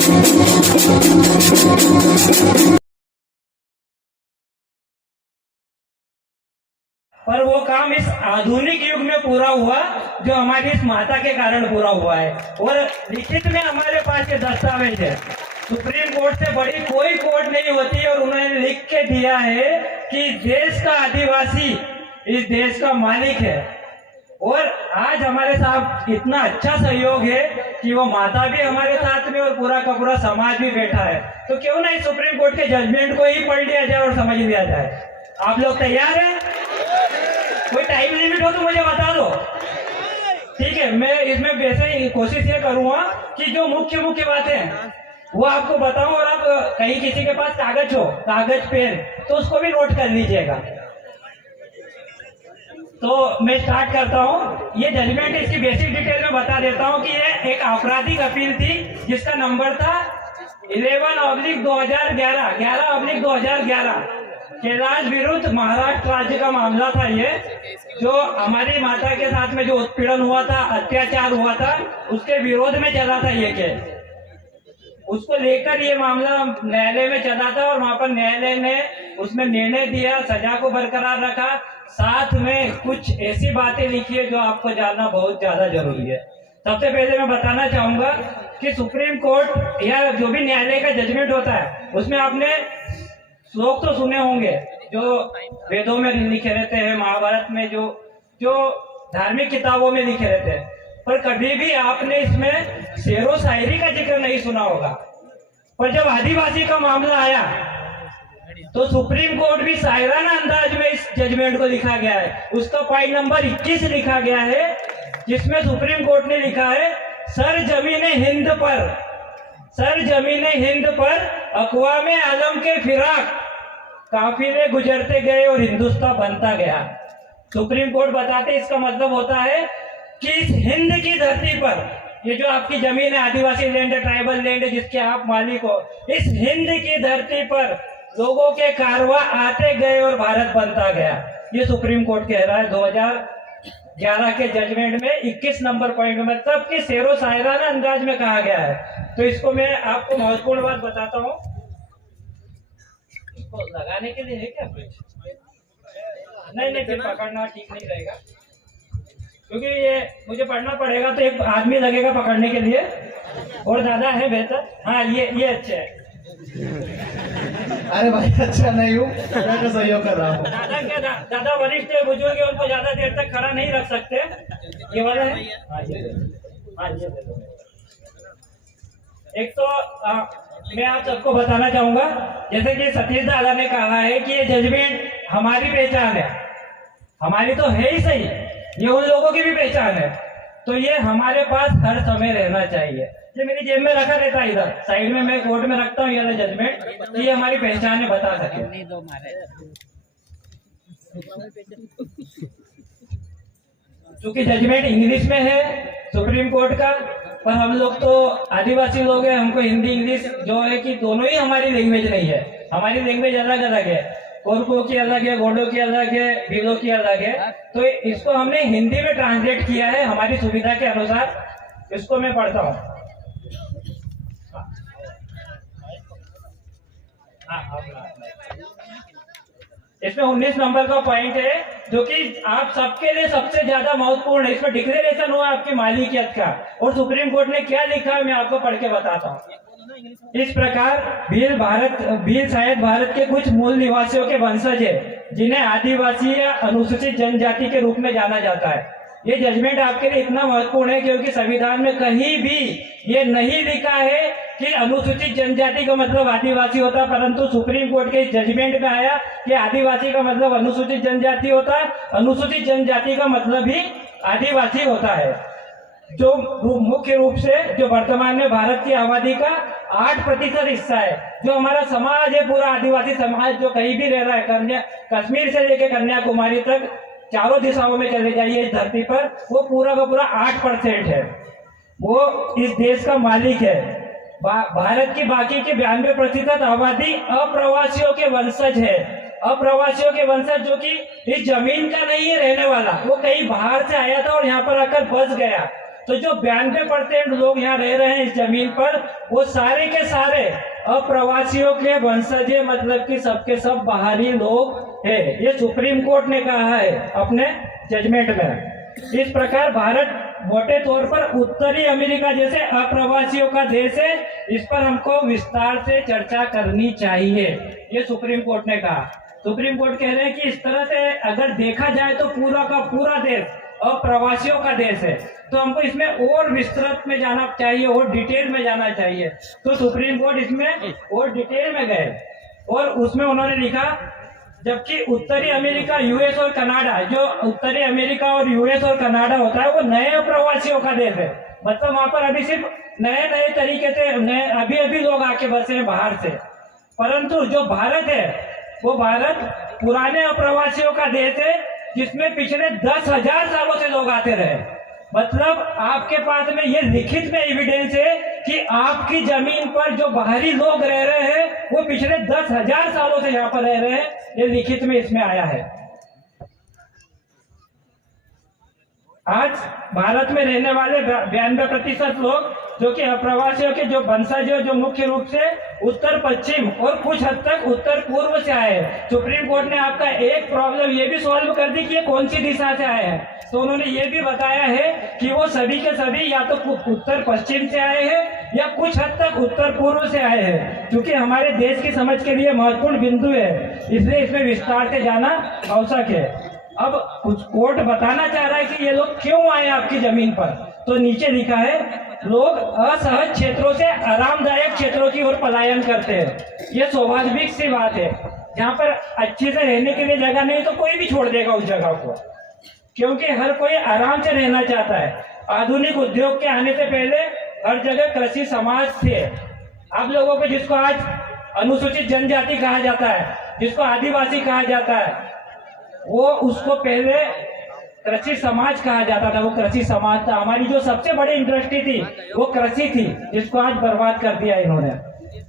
पर वो काम इस आधुनिक युग में पूरा हुआ जो हमारी इस माता के कारण पूरा हुआ है। और लिखित में हमारे पास ये दस्तावेज है, सुप्रीम कोर्ट से बड़ी कोई कोर्ट नहीं होती और उन्होंने लिख के दिया है कि देश का आदिवासी इस देश का मालिक है। और आज हमारे साथ इतना अच्छा सहयोग है कि वो माता भी हमारे साथ में और पूरा का पूरा समाज भी बैठा है। तो क्यों ना इस सुप्रीम कोर्ट के जजमेंट को ही पढ़ लिया जाए और समझ लिया जाए। आप लोग तैयार हैं? कोई टाइम लिमिट हो तो मुझे बता दो, ठीक है? मैं इसमें वैसे कोशिश ये करूंगा कि जो मुख्य मुख्य बातें वो आपको बताऊं, और आप कहीं किसी के पास कागज हो, कागज पेन, तो उसको भी नोट कर लीजिएगा। तो मैं स्टार्ट करता हूं। ये जजमेंट इसकी बेसिक डिटेल में बता देता हूं कि ये एक आपराधिक अपील थी जिसका नंबर था 11/2011 11/2011 कैलाश विरुद्ध महाराष्ट्र राज्य का मामला था। ये जो हमारी माता के साथ में जो उत्पीड़न हुआ था, अत्याचार हुआ था, उसके विरोध में चला था ये केस। उसको लेकर ये मामला न्यायालय में चला था और वहां पर न्यायालय ने उसमें निर्णय दिया, सजा को बरकरार रखा। साथ में कुछ ऐसी बातें लिखी है जो आपको जानना बहुत ज्यादा जरूरी है। सबसे पहले मैं बताना चाहूंगा कि सुप्रीम कोर्ट या जो भी न्यायालय का जजमेंट होता है उसमें आपने श्लोक तो सुने होंगे जो वेदों में लिखे रहते हैं, महाभारत में जो धार्मिक किताबों में लिखे रहते हैं, पर कभी भी आपने इसमें शेरो शायरी का जिक्र नहीं सुना होगा। पर जब आदिवासी का मामला आया तो सुप्रीम कोर्ट भी शायराना अंदाज में इस जजमेंट को लिखा गया है। उसका पॉइंट नंबर 21 लिखा गया है जिसमें सुप्रीम कोर्ट ने लिखा है, सर जमीने हिंद पर अक़वामे आलम के फिराक काफिले गुजरते गए और हिंदुस्तान बनता गया। सुप्रीम कोर्ट बताते इसका मतलब होता है कि इस हिंद की धरती पर, ये जो आपकी जमीन है, आदिवासी लैंड है, ट्राइबल लैंड है, जिसके आप मालिक हो, इस हिंद की धरती पर लोगों के कारवा आते गए और भारत बनता गया। ये सुप्रीम कोर्ट कह रहा है 2011 के जजमेंट में 21 नंबर पॉइंट में, मतलब कि शेरो शायराना अंदाज में कहा गया है। तो इसको मैं आपको महत्वपूर्ण बात बताता हूँ। इसको लगाने के लिए है क्या? नहीं, फिर पकड़ना ठीक नहीं रहेगा क्योंकि ये मुझे पढ़ना पड़ेगा तो एक आदमी लगेगा पकड़ने के लिए, और दादा है बेहतर। हाँ, ये अच्छे है। अरे भाई अच्छा नहीं हूँ, मैं तो सहयोग कर रहा हूँ। दादा क्या दादा वरिष्ठ है, बुजुर्ग है, उनको ज्यादा देर तक खड़ा नहीं रख सकते। ये वाला है। हाँ, ये दे दो। एक तो मैं आप सबको बताना चाहूंगा, जैसे कि सतीश दादा ने कहा है कि ये जजमेंट हमारी पहचान है, हमारी तो है ही सही, ये उन लोगों की भी पहचान है, तो ये हमारे पास हर समय रहना चाहिए। ये मेरी जेब में रखा रहता है, इधर साइड में मैं कोर्ट में रखता हूँ ये जजमेंट, ये हमारी पहचान है, बता सके। क्योंकि जजमेंट इंग्लिश में है सुप्रीम कोर्ट का, पर हम लोग तो आदिवासी लोग हैं, हमको हिंदी इंग्लिश जो है कि दोनों ही हमारी लैंग्वेज नहीं है, हमारी लैंग्वेज अलग अलग है, कोरको की अलग है, गोंडो की अलग है, भीलो की अलग है। तो इसको हमने हिंदी में ट्रांसलेट किया है हमारी सुविधा के अनुसार। इसको मैं पढ़ता हूँ। इसमें 19 नंबर का पॉइंट है जो कि आप सबके लिए सबसे ज्यादा महत्वपूर्ण है। इसमें डिक्लेरेशन हुआ आपकी मालिकियत का, और सुप्रीम कोर्ट ने क्या लिखा है मैं आपको पढ़ के बताता हूँ। इस प्रकार भील शायद भारत के कुछ मूल निवासियों के वंशज है जिन्हें आदिवासी या अनुसूचित जनजाति के रूप में जाना जाता है। ये जजमेंट आपके लिए इतना महत्वपूर्ण है क्योंकि संविधान में कहीं भी ये नहीं लिखा है कि अनुसूचित जनजाति का मतलब आदिवासी होता, परंतु सुप्रीम कोर्ट के जजमेंट में आया कि आदिवासी का मतलब अनुसूचित जनजाति होता है, अनुसूचित जनजाति का मतलब ही आदिवासी होता है। जो मुख्य रूप से जो वर्तमान में भारत की आबादी का 8% हिस्सा है, जो हमारा समाज है पूरा आदिवासी समाज जो कहीं भी रह रहा है, कश्मीर से लेकर कन्याकुमारी तक चारों दिशाओं में चले जाइए इस धरती पर, वो पूरा का पूरा 8% है। वो इस देश का मालिक है। भारत की बाकी की 92% आबादी अप्रवासियों के वंशज है। अप्रवासियों के वंशज जो कि इस जमीन का नहीं है रहने वाला, वो कहीं बाहर से आया था और यहाँ पर आकर बस गया। तो जो 92% लोग यहाँ रह रहे हैं इस जमीन पर, वो सारे के सारे अप्रवासियों के वंशज है, मतलब कि सबके सब बाहरी लोग है। ये सुप्रीम कोर्ट ने कहा है अपने जजमेंट में। इस प्रकार भारत मोटे तौर पर उत्तरी अमेरिका जैसे अप्रवासियों का देश है, इस पर हमको विस्तार से चर्चा करनी चाहिए, ये सुप्रीम कोर्ट ने कहा। सुप्रीम कोर्ट कह रहे हैं कि इस तरह से अगर देखा जाए तो पूरा का पूरा देश अप्रवासियों का देश है, तो हमको इसमें और विस्तृत में जाना चाहिए और डिटेल में जाना चाहिए। तो सुप्रीम कोर्ट इसमें और डिटेल में गए और उसमें उन्होंने लिखा, जबकि उत्तरी अमेरिका, यूएस और कनाडा, जो उत्तरी अमेरिका और यूएस और कनाडा होता है वो नए अप्रवासियों का देश है, मतलब वहां पर अभी सिर्फ नए नए तरीके से अभी अभी लोग आके बसे हैं बाहर से। परंतु जो भारत है वो भारत पुराने अप्रवासियों का देश है, जिसमें पिछले 10,000 सालों से लोग आते रहे। मतलब आपके पास में ये लिखित में एविडेंस है कि आपकी जमीन पर जो बाहरी लोग रह रहे हैं वो पिछले 10,000 सालों से यहाँ पर रह रहे हैं, ये लिखित में इसमें आया है। आज भारत में रहने वाले 92% लोग जो कि अप्रवासियों के जो वंशज जो मुख्य रूप से उत्तर पश्चिम और कुछ हद तक उत्तर पूर्व से आए हैं। सुप्रीम कोर्ट ने आपका एक प्रॉब्लम ये भी सॉल्व कर दी कि ये कौन सी दिशा से आए हैं, तो उन्होंने ये भी बताया है कि वो सभी के सभी या तो उत्तर पश्चिम से आए हैं या कुछ हद तक उत्तर पूर्व से आए हैं। क्योंकि हमारे देश की समझ के लिए महत्वपूर्ण बिंदु है, इसलिए इसमें विस्तार से जाना आवश्यक है। अब कुछ कोर्ट बताना चाह रहा है कि ये लोग क्यों आए आपकी जमीन पर, तो नीचे लिखा है, लोग असहज क्षेत्रों से आरामदायक क्षेत्रों की ओर पलायन करते हैं। ये स्वाभाविक सी बात है, जहाँ पर अच्छे से रहने के लिए जगह नहीं तो कोई भी छोड़ देगा उस जगह को, क्योंकि हर कोई आराम से रहना चाहता है। आधुनिक उद्योग के आने से पहले हर जगह कृषि समाज थे। आप लोगों को जिसको आज अनुसूचित जनजाति कहा जाता है, जिसको आदिवासी कहा जाता है, वो उसको पहले कृषि समाज कहा जाता था। वो कृषि समाज था। हमारी जो सबसे बड़ी इंडस्ट्री थी वो कृषि थी, जिसको आज बर्बाद कर दिया इन्होंने।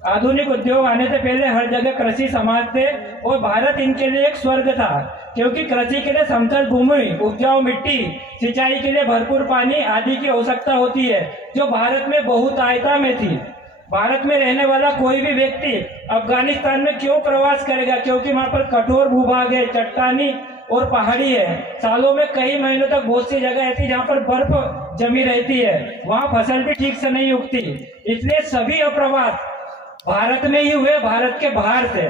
आधुनिक उद्योग आने से पहले हर जगह कृषि समाज थे और भारत इनके लिए एक स्वर्ग था, क्योंकि कृषि के लिए समतल भूमि, उपजाऊ मिट्टी, सिंचाई के लिए भरपूर पानी आदि की आवश्यकता होती है, जो भारत में बहुतायता में थी। भारत में रहने वाला कोई भी व्यक्ति अफगानिस्तान में क्यों प्रवास करेगा, क्योंकि वहां पर कठोर भूभाग है, चट्टानी और पहाड़ी है। सालों में कई महीनों तक बहुत सी जगह ऐसी जहाँ पर बर्फ जमी रहती है, वहाँ फसल भी ठीक से नहीं उगती। इसलिए सभी अप्रवास भारत में ही हुए, भारत के बाहर से।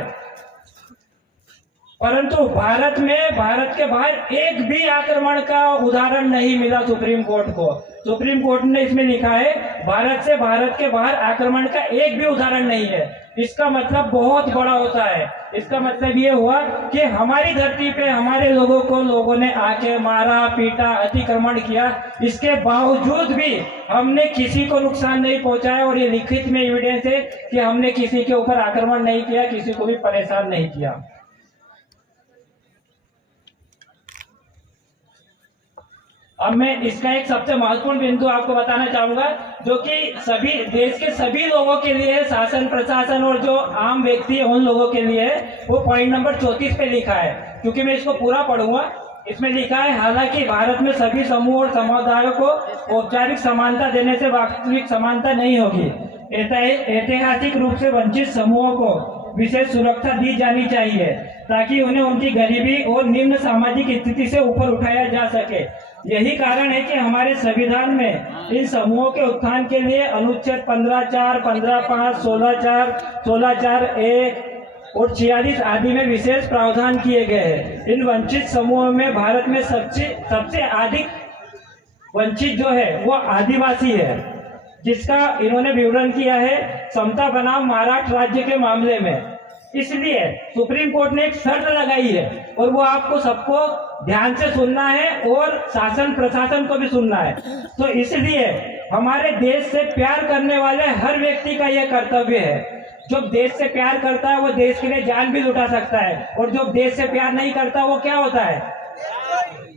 परंतु भारत में, भारत के बाहर एक भी आक्रमण का उदाहरण नहीं मिला सुप्रीम कोर्ट को। सुप्रीम कोर्ट ने इसमें लिखा है, भारत से, भारत के बाहर आक्रमण का एक भी उदाहरण नहीं है। इसका मतलब बहुत बड़ा होता है। इसका मतलब ये हुआ कि हमारी धरती पे हमारे लोगों को लोगों ने आके मारा, पीटा, अतिक्रमण किया, इसके बावजूद भी हमने किसी को नुकसान नहीं पहुंचाया। और ये लिखित में एविडेंस है कि हमने किसी के ऊपर आक्रमण नहीं किया, किसी को भी परेशान नहीं किया। अब मैं इसका एक सबसे महत्वपूर्ण बिंदु आपको बताना चाहूंगा, जो कि सभी देश के सभी लोगों के लिए है, शासन प्रशासन और जो आम व्यक्ति है उन लोगों के लिए है। वो पॉइंट नंबर 34 पे लिखा है, क्योंकि मैं इसको पूरा पढ़ूंगा। इसमें लिखा है, हालांकि भारत में सभी समूह और समुदायों को औपचारिक समानता देने से वास्तविक समानता नहीं होगी। ऐतिहासिक रूप से वंचित समूहों को विशेष सुरक्षा दी जानी चाहिए, ताकि उन्हें उनकी गरीबी और निम्न सामाजिक स्थिति से ऊपर उठाया जा सके। यही कारण है कि हमारे संविधान में इन समूहों के उत्थान के लिए अनुच्छेद 15(4), 15(5), 16(4), 16(4)(a) और 46 आदि में विशेष प्रावधान किए गए हैं। इन वंचित समूहों में भारत में सबसे अधिक वंचित जो है वो आदिवासी है, जिसका इन्होंने विवरण किया है समता बनाम महाराष्ट्र राज्य के मामले में। इसलिए सुप्रीम कोर्ट ने एक शर्त लगाई है, और वो आपको सबको ध्यान से सुनना है और शासन प्रशासन को भी सुनना है। तो इसलिए हमारे देश से प्यार करने वाले हर व्यक्ति का यह कर्तव्य है। जो देश से प्यार करता है वो देश के लिए जान भी लुटा सकता है, और जो देश से प्यार नहीं करता वो क्या होता है,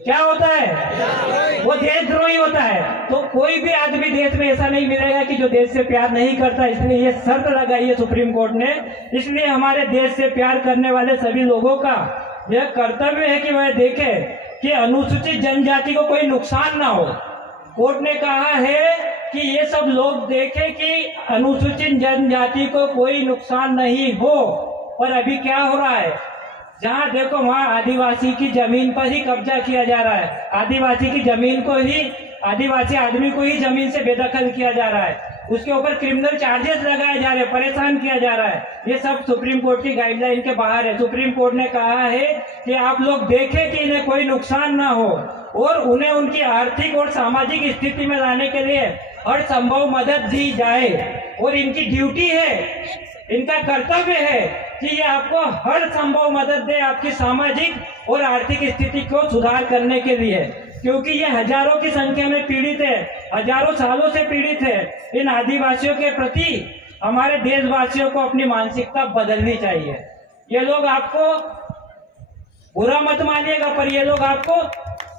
क्या होता है, वो देशद्रोही होता है। तो कोई भी आदमी देश में ऐसा नहीं मिलेगा कि जो देश से प्यार नहीं करता। इसलिए ये शर्त लगाई है सुप्रीम कोर्ट ने। इसलिए हमारे देश से प्यार करने वाले सभी लोगों का यह कर्तव्य है कि वह देखे कि अनुसूचित जनजाति को कोई नुकसान ना हो। कोर्ट ने कहा है कि ये सब लोग देखें कि अनुसूचित जनजाति को कोई नुकसान नहीं हो। पर अभी क्या हो रहा है, जहाँ देखो वहाँ आदिवासी की जमीन पर ही कब्जा किया जा रहा है, आदिवासी की जमीन को ही, आदिवासी आदमी को ही जमीन से बेदखल किया जा रहा है, उसके ऊपर क्रिमिनल चार्जेस लगाए जा रहे हैं, परेशान किया जा रहा है। ये सब सुप्रीम कोर्ट की गाइडलाइन के बाहर है। सुप्रीम कोर्ट ने कहा है कि आप लोग देखें कि इन्हें कोई नुकसान ना हो और उन्हें उनकी आर्थिक और सामाजिक स्थिति में लाने के लिए हर संभव मदद दी जाए। और इनकी ड्यूटी है, इनका कर्तव्य है कि ये आपको हर संभव मदद दे आपकी सामाजिक और आर्थिक स्थिति को सुधार करने के लिए, क्योंकि ये हजारों की संख्या में पीड़ित है, हजारों सालों से पीड़ित है। इन आदिवासियों के प्रति हमारे देशवासियों को अपनी मानसिकता बदलनी चाहिए। ये लोग आपको बुरा मत मानिएगा, पर ये लोग आपको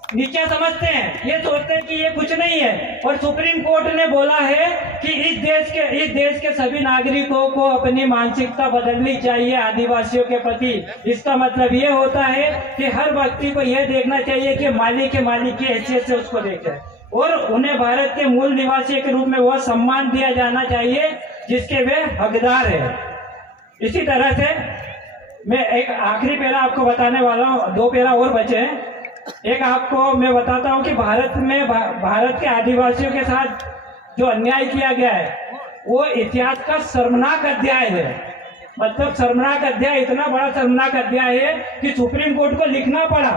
नीचा समझते हैं, ये सोचते हैं कि ये कुछ नहीं है। और सुप्रीम कोर्ट ने बोला है कि इस देश के सभी नागरिकों को अपनी मानसिकता बदलनी चाहिए आदिवासियों के प्रति। इसका मतलब ये होता है कि हर व्यक्ति को यह देखना चाहिए कि मालिक की हैसियत से उसको देखे और उन्हें भारत के मूल निवासी के रूप में वह सम्मान दिया जाना चाहिए जिसके वे हकदार है। इसी तरह से मैं एक आखिरी पैरा आपको बताने वाला हूँ, 2 पैरा और बचे हैं। एक आपको मैं बताता हूँ कि भारत के आदिवासियों के साथ जो अन्याय किया गया है वो इतिहास का शर्मनाक अध्याय है। मतलब शर्मनाक अध्याय, इतना बड़ा शर्मनाक अध्याय है कि सुप्रीम कोर्ट को लिखना पड़ा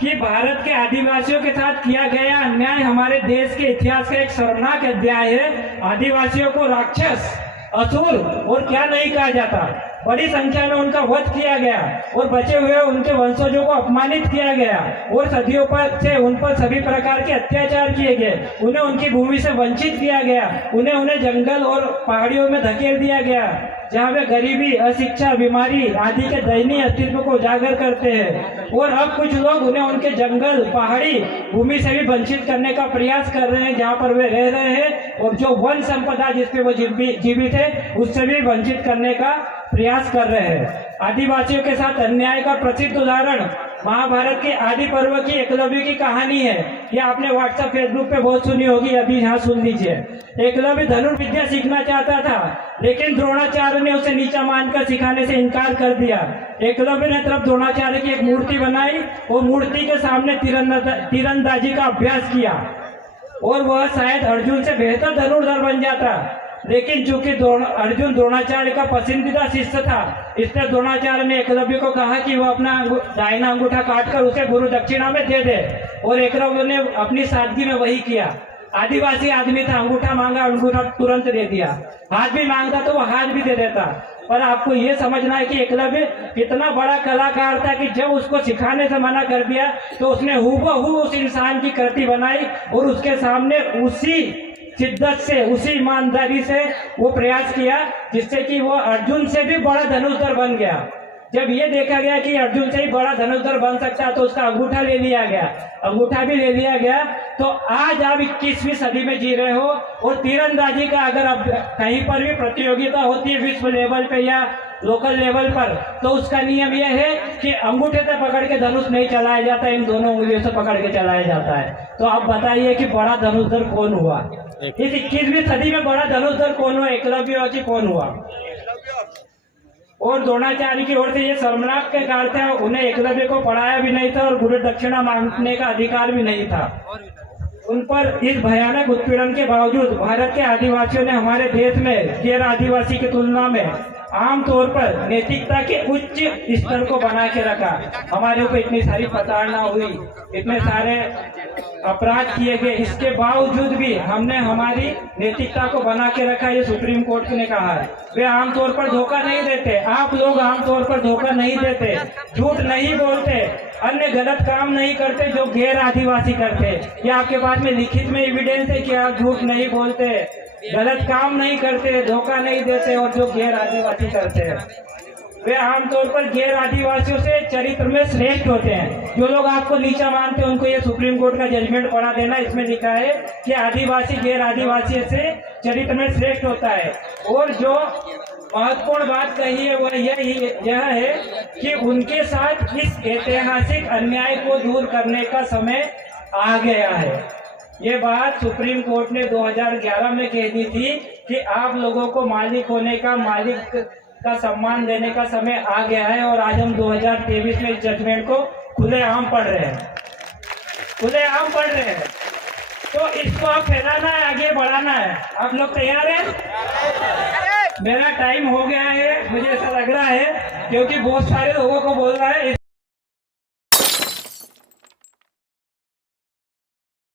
कि भारत के आदिवासियों के साथ किया गया अन्याय हमारे देश के इतिहास का एक शर्मनाक अध्याय है। आदिवासियों को राक्षस, असुर और क्या नहीं कहा जाता, बड़ी संख्या में उनका वध किया गया और बचे हुए उनके वंशजों को अपमानित किया गया और सदियों पर से उन पर सभी प्रकार के अत्याचार किए गए, उन्हें उनकी भूमि से वंचित किया गया, उन्हें जंगल और पहाड़ियों में धकेल दिया गया जहाँ वे गरीबी, अशिक्षा, बीमारी आदि के दयनीय अस्तित्व को उजागर करते हैं। और अब कुछ लोग उन्हें उनके जंगल, पहाड़ी भूमि से भी वंचित करने का प्रयास कर रहे हैं जहाँ पर वे रह रहे हैं, और जो वन संपदा जिसपे वो जीवित है उससे भी वंचित करने का प्रयास कर रहे हैं। आदिवासियों के साथ अन्याय का प्रसिद्ध उदाहरण महाभारत के आदि पर्व की एकलव्य की कहानी है। ये आपने व्हाट्सएप, फेसबुक पे बहुत सुनी होगी, अभी यहाँ सुन लीजिए। एकलव्य धनुर्विद्या सीखना चाहता था, लेकिन द्रोणाचार्य ने उसे नीचा मानकर सिखाने से इनकार कर दिया। एकलव्य ने तब द्रोणाचार्य की एक मूर्ति बनाई और मूर्ति के सामने तीरंदाजी का अभ्यास किया और वह शायद अर्जुन से बेहतर धनुर्धर बन जाता। लेकिन चूंकि अर्जुन द्रोणाचार्य का पसंदीदा शिष्य था, इसलिए द्रोणाचार्य ने एकलव्य को कहा कि वह अपना दाहिना अंगूठा काटकर उसे गुरु दक्षिणा में दे दे, और एकलव्य ने अपनी सादगी में वही किया। आदिवासी आदमी था, अंगूठा मांगा, अंगूठा तुरंत दे दिया, हाथ भी मांगता तो वो हाथ भी दे देता। पर आपको ये समझना है कि एकलव्य कितना बड़ा कलाकार था कि जब उसको सिखाने से मना कर दिया तो उसने हूबहू उस इंसान की कृति बनाई और उसके सामने उसी शिद्दत से, उसी ईमानदारी से वो प्रयास किया जिससे कि वो अर्जुन से भी बड़ा धनुर्धर बन गया। जब ये देखा गया कि अर्जुन से ही बड़ा धनुर्धर बन सकता है तो उसका अंगूठा ले लिया गया, अंगूठा भी ले लिया गया। तो आज आप 21वीं सदी में जी रहे हो और तीरंदाजी का अगर अब कहीं पर भी प्रतियोगिता होती है विश्व लेवल पे या लोकल लेवल पर, तो उसका नियम यह है कि अंगूठे से पकड़ के धनुष नहीं चलाया जाता, इन दोनों उंगलियों से पकड़ के चलाया जाता है। तो आप बताइए कि बड़ा धनुर्धर कौन हुआ इस 21वीं सदी में? बड़ा धनुर्धर कौन हुआ? एकलव्य की कौन हुआ? और द्रोणाचार्य की ओर से ये शर्मनाक के कार्य थे, उन्हें एकलव्य को पढ़ाया भी नहीं था और गुरु दक्षिणा मांगने का अधिकार भी नहीं था। उन पर इस भयानक उत्पीड़न के बावजूद भारत के आदिवासियों ने हमारे देश में गैर आदिवासी की तुलना में आमतौर पर नैतिकता के उच्च स्तर को बना के रखा। हमारे ऊपर इतनी सारी प्रताड़ना हुई, इतने सारे अपराध किए गए, इसके बावजूद भी हमने हमारी नैतिकता को बना के रखा। ये सुप्रीम कोर्ट ने कहा है। वे आमतौर पर धोखा नहीं देते, आप लोग आमतौर पर धोखा नहीं देते, झूठ नहीं बोलते, अन्य गलत काम नहीं करते जो गैर आदिवासी करते। ये आपके पास में लिखित में एविडेंस है कि आप झूठ नहीं बोलते, गलत काम नहीं करते, धोखा नहीं देते, और जो गैर आदिवासी करते हैं वे आमतौर पर गैर आदिवासियों से चरित्र में श्रेष्ठ होते हैं। जो लोग आपको नीचा मानते हैं उनको ये सुप्रीम कोर्ट का जजमेंट पढ़ा देना। इसमें लिखा है कि आदिवासी गैर आदिवासी से चरित्र में श्रेष्ठ होता है। और जो महत्वपूर्ण बात कही है वह यह है कि उनके साथ इस ऐतिहासिक अन्याय को दूर करने का समय आ गया है। ये बात सुप्रीम कोर्ट ने 2011 में कह दी थी कि आप लोगों को मालिक होने का, मालिक का सम्मान देने का समय आ गया है। और आज हम 2023 में इस जजमेंट को खुलेआम पढ़ रहे हैं, खुलेआम पढ़ रहे हैं। तो इसको आप फैलाना है, आगे बढ़ाना है। आप लोग तैयार हैं? मेरा टाइम हो गया है, मुझे ऐसा लग रहा है, क्योंकि बहुत सारे लोगों को बोलना है।